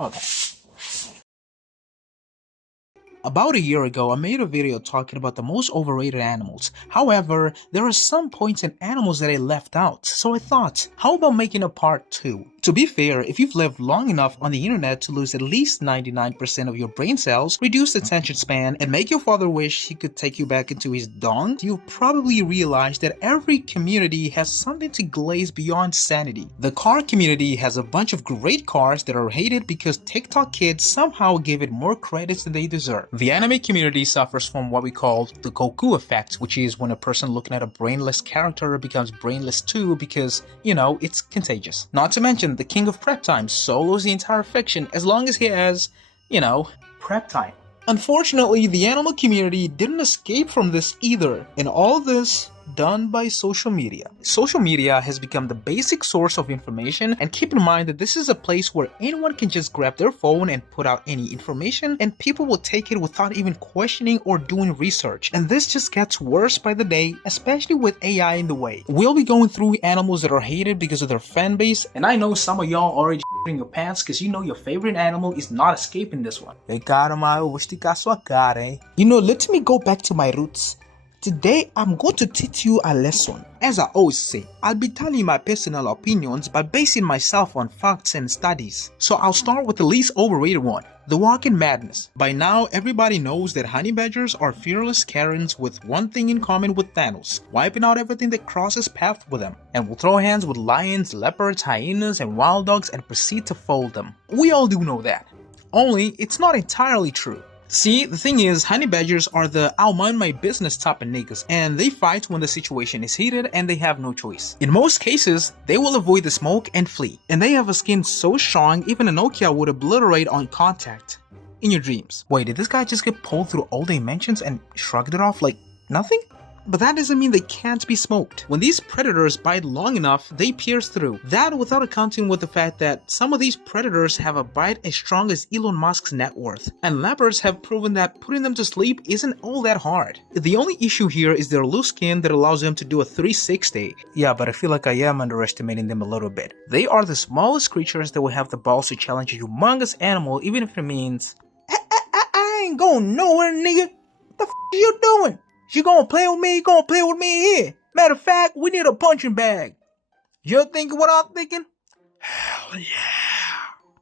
Okay. About a year ago, I made a video talking about the most overrated animals. However, there are some points in animals that I left out, so I thought, how about making a part 2? To be fair, if you've lived long enough on the internet to lose at least 99% of your brain cells, reduce attention span, and make your father wish he could take you back into his dong, you've probably realized that every community has something to glaze beyond sanity. The car community has a bunch of great cars that are hated because TikTok kids somehow give it more credits than they deserve. The anime community suffers from what we call the Goku effect, which is when a person looking at a brainless character becomes brainless too because, you know, it's contagious. Not to mention, the king of prep time solos the entire fiction as long as he has, you know, prep time. Unfortunately, the animal community didn't escape from this either, and all this done by social media. Social media has become the basic source of information, and keep in mind that this is a place where anyone can just grab their phone and put out any information and people will take it without even questioning or doing research. And this just gets worse by the day, especially with AI in the way. We'll be going through animals that are hated because of their fan base, and I know some of y'all already in your pants because you know your favorite animal is not escaping this one. You know, let me go back to my roots. Today, I'm going to teach you a lesson. As I always say, I'll be telling you my personal opinions by basing myself on facts and studies. So I'll start with the least overrated one, the walking madness. By now, everybody knows that honey badgers are fearless Karens with one thing in common with Thanos, wiping out everything that crosses paths with them, and will throw hands with lions, leopards, hyenas, and wild dogs and proceed to fold them. We all do know that. Only, it's not entirely true. See, the thing is, honey badgers are the I'll mind my business type of niggas, and they fight when the situation is heated and they have no choice. In most cases, they will avoid the smoke and flee, and they have a skin so strong even a Nokia would obliterate on contact. In your dreams. Wait, did this guy just get pulled through all dimensions and shrugged it off like nothing? But that doesn't mean they can't be smoked. When these predators bite long enough, they pierce through. That without accounting with the fact that some of these predators have a bite as strong as Elon Musk's net worth. And leopards have proven that putting them to sleep isn't all that hard. The only issue here is their loose skin that allows them to do a 360. Yeah, but I feel like I am underestimating them a little bit. They are the smallest creatures that will have the balls to challenge a humongous animal even if it means I ain't going nowhere, nigga. What the f you doing? You gonna play with me? You gonna play with me here? Matter of fact, we need a punching bag. You're thinking what I'm thinking? Hell yeah.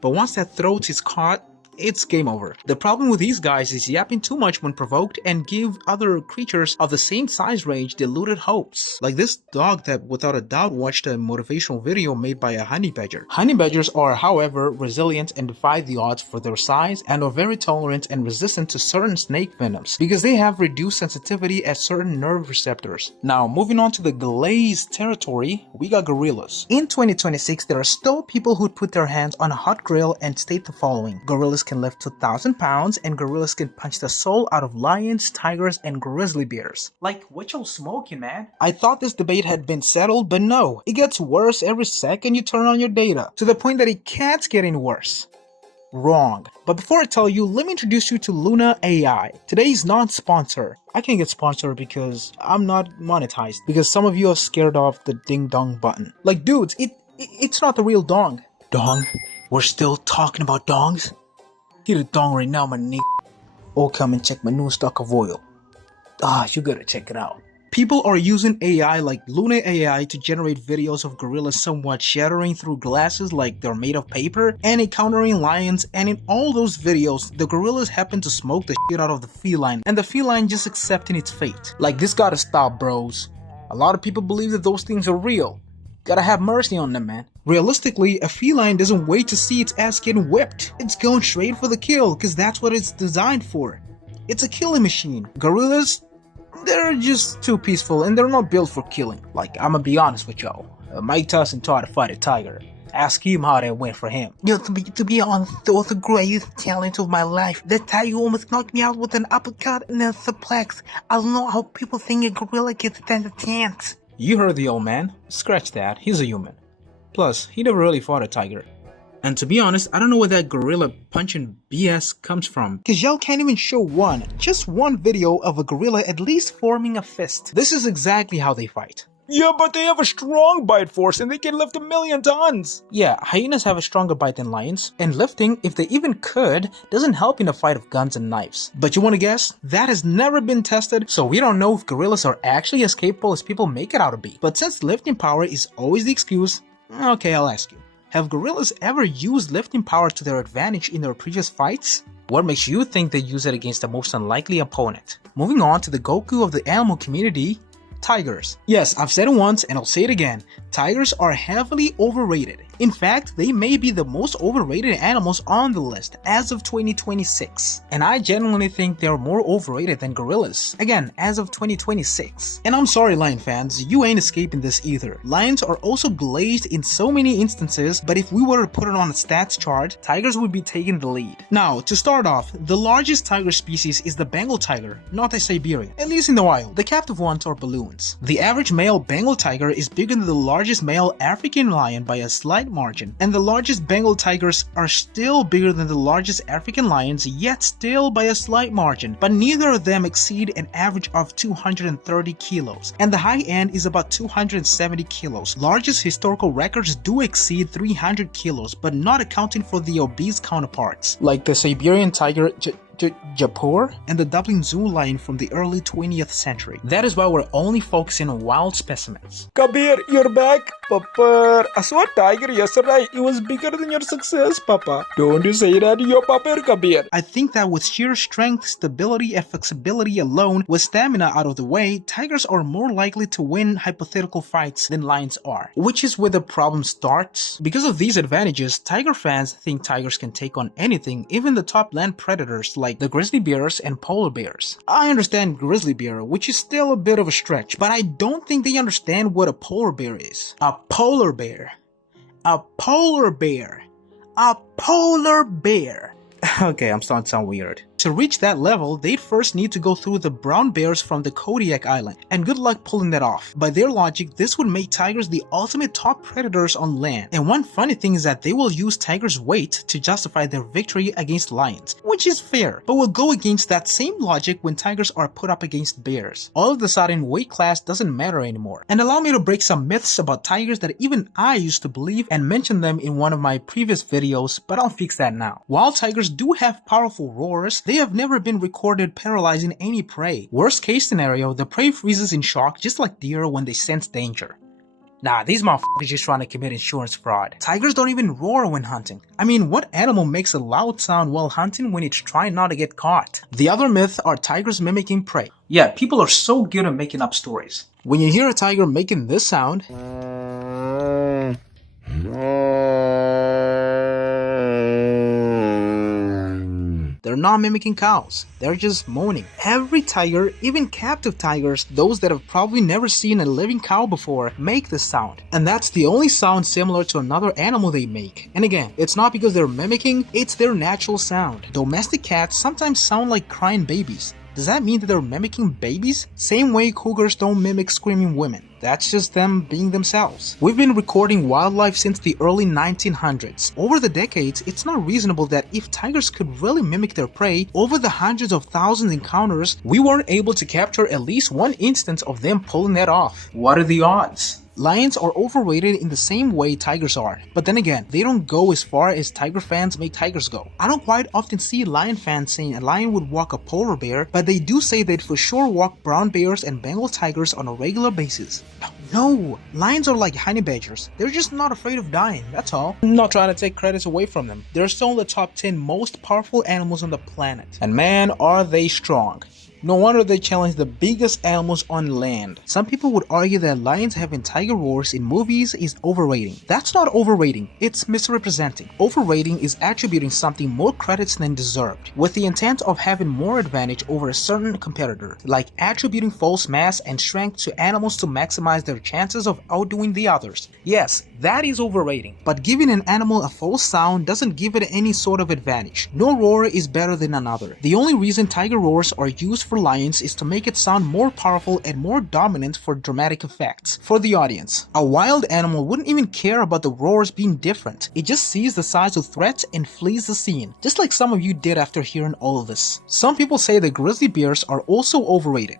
But once that throat is caught, it's game over. The problem with these guys is yapping too much when provoked and give other creatures of the same size range deluded hopes. Like this dog that without a doubt watched a motivational video made by a honey badger. Honey badgers are, however, resilient and defy the odds for their size and are very tolerant and resistant to certain snake venoms because they have reduced sensitivity at certain nerve receptors. Now, moving on to the glazed territory, we got gorillas. In 2026, there are still people who put their hands on a hot grill and state the following. Gorillas can lift 2,000 pounds and gorillas can punch the soul out of lions, tigers, and grizzly bears. Like, what you smoking, man? I thought this debate had been settled, but no. It gets worse every second you turn on your data, to the point that it can't get any worse. Wrong. But before I tell you, let me introduce you to Luna AI, today's non-sponsor. I can't get sponsored because I'm not monetized, because some of you are scared of the ding dong button. Like, dudes, it's not the real dong. Dong? We're still talking about dongs? Get a dong right now, my nigga. Or come and check my new stock of oil. You gotta check it out. People are using AI like Luna AI to generate videos of gorillas somewhat shattering through glasses like they're made of paper and encountering lions, and in all those videos, the gorillas happen to smoke the shit out of the feline and the feline just accepting its fate. Like, this gotta stop, bros. A lot of people believe that those things are real. Gotta have mercy on them, man. Realistically, a feline doesn't wait to see its ass getting whipped. It's going straight for the kill, because that's what it's designed for. It's a killing machine. Gorillas, they're just too peaceful and they're not built for killing. Like, I'ma be honest with y'all. Mike Tyson taught to fight a tiger. Ask him how that went for him. Yo, to be honest, that was the greatest challenge of my life. That tiger almost knocked me out with an uppercut and a suplex. I don't know how people think a gorilla can stand a chance. You heard the old man. Scratch that, he's a human. Plus, he never really fought a tiger. And to be honest, I don't know where that gorilla punching BS comes from. Cause y'all can't even show just one video of a gorilla at least forming a fist. This is exactly how they fight. Yeah, but they have a strong bite force and they can lift 1,000,000 tons. Yeah, hyenas have a stronger bite than lions, and lifting, if they even could, doesn't help in a fight of guns and knives. But you wanna guess? That has never been tested, so we don't know if gorillas are actually as capable as people make it out to be. But since lifting power is always the excuse, okay, I'll ask you. Have gorillas ever used lifting power to their advantage in their previous fights? What makes you think they use it against the most unlikely opponent? Moving on to the Goku of the animal community, tigers. Yes, I've said it once and I'll say it again. Tigers are heavily overrated. In fact, they may be the most overrated animals on the list as of 2026. And I genuinely think they're more overrated than gorillas. Again, as of 2026. And I'm sorry, lion fans, you ain't escaping this either. Lions are also glazed in so many instances, but if we were to put it on a stats chart, tigers would be taking the lead. Now, to start off, the largest tiger species is the Bengal tiger, not the Siberian, at least in the wild. The captive ones are baboons. The average male Bengal tiger is bigger than the largest male African lion by a slight margin, and the largest Bengal tigers are still bigger than the largest African lions, yet still by a slight margin, but neither of them exceed an average of 230 kilos, and the high end is about 270 kilos. Largest historical records do exceed 300 kilos, but not accounting for the obese counterparts, like the Siberian tiger Jaipur and the Dublin Zoo lion from the early 20th century. That is why we're only focusing on wild specimens. Kabir, you're back? Papa, I saw a tiger yesterday. It was bigger than your success, Papa. Don't you say that to your Papa, Kabir. I think that with sheer strength, stability, and flexibility alone, with stamina out of the way, tigers are more likely to win hypothetical fights than lions are. Which is where the problem starts. Because of these advantages, tiger fans think tigers can take on anything, even the top land predators like the grizzly bears and polar bears. I understand grizzly bear, which is still a bit of a stretch, but I don't think they understand what a polar bear is. A polar bear. A polar bear. A polar bear. Okay, I'm starting to sound weird. To reach that level, they'd first need to go through the brown bears from the Kodiak Island, and good luck pulling that off. By their logic, this would make tigers the ultimate top predators on land. And one funny thing is that they will use tigers' weight to justify their victory against lions, which is fair, but will go against that same logic when tigers are put up against bears. All of a sudden, weight class doesn't matter anymore. And allow me to break some myths about tigers that even I used to believe and mention them in one of my previous videos, but I'll fix that now. While tigers do have powerful roars, they have never been recorded paralyzing any prey. Worst case scenario, the prey freezes in shock just like deer when they sense danger. Nah, these motherfuckers just trying to commit insurance fraud. Tigers don't even roar when hunting. I mean, what animal makes a loud sound while hunting when it's trying not to get caught? The other myth are tigers mimicking prey. Yeah, people are so good at making up stories. When you hear a tiger making this sound, they're not mimicking cows, they're just moaning. Every tiger, even captive tigers, those that have probably never seen a living cow before, make this sound. And that's the only sound similar to another animal they make. And again, it's not because they're mimicking, it's their natural sound. Domestic cats sometimes sound like crying babies. Does that mean that they're mimicking babies? Same way cougars don't mimic screaming women. That's just them being themselves. We've been recording wildlife since the early 1900s. Over the decades, it's not reasonable that if tigers could really mimic their prey, over the hundreds of thousands encounters, we weren't able to capture at least one instance of them pulling that off. What are the odds? Lions are overrated in the same way tigers are, but then again, they don't go as far as tiger fans make tigers go. I don't quite often see lion fans saying a lion would walk a polar bear, but they do say they'd for sure walk brown bears and Bengal tigers on a regular basis. No, lions are like honey badgers. They're just not afraid of dying, that's all. I'm not trying to take credits away from them. They're still in the top 10 most powerful animals on the planet. And man, are they strong. No wonder they challenge the biggest animals on land. Some people would argue that lions having tiger roars in movies is overrating. That's not overrating, it's misrepresenting. Overrating is attributing something more credits than deserved, with the intent of having more advantage over a certain competitor, like attributing false mass and strength to animals to maximize their chances of outdoing the others. Yes, that is overrating, but giving an animal a false sound doesn't give it any sort of advantage. No roar is better than another. The only reason tiger roars are used for lions is to make it sound more powerful and more dominant for dramatic effects. For the audience, a wild animal wouldn't even care about the roars being different. It just sees the size of threat and flees the scene, just like some of you did after hearing all of this. Some people say that grizzly bears are also overrated.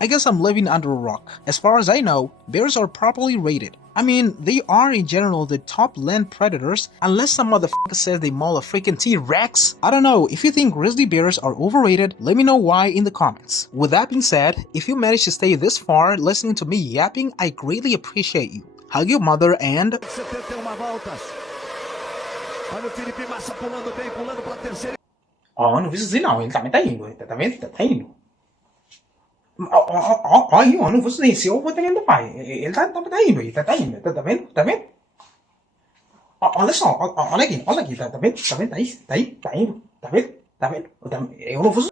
I guess I'm living under a rock. As far as I know, bears are properly rated. I mean, they are in general the top land predators, unless some motherfucker says they maul a freaking T-Rex. I don't know, if you think grizzly bears are overrated, let me know why in the comments. With that being said, if you managed to stay this far listening to me yapping, I greatly appreciate you. Hug your mother and... Ó, não vi isso não, ele também tá indo, tá vendo? Tá indo. Ó, aí, ó, não vou silenciar o roteiro do pai. Ele tá indo aí, tá indo, tá vendo? Tá vendo? Olha só, olha aqui, tá vendo? Tá vendo? Tá aí, tá indo, tá vendo? Tá vendo? Eu não vou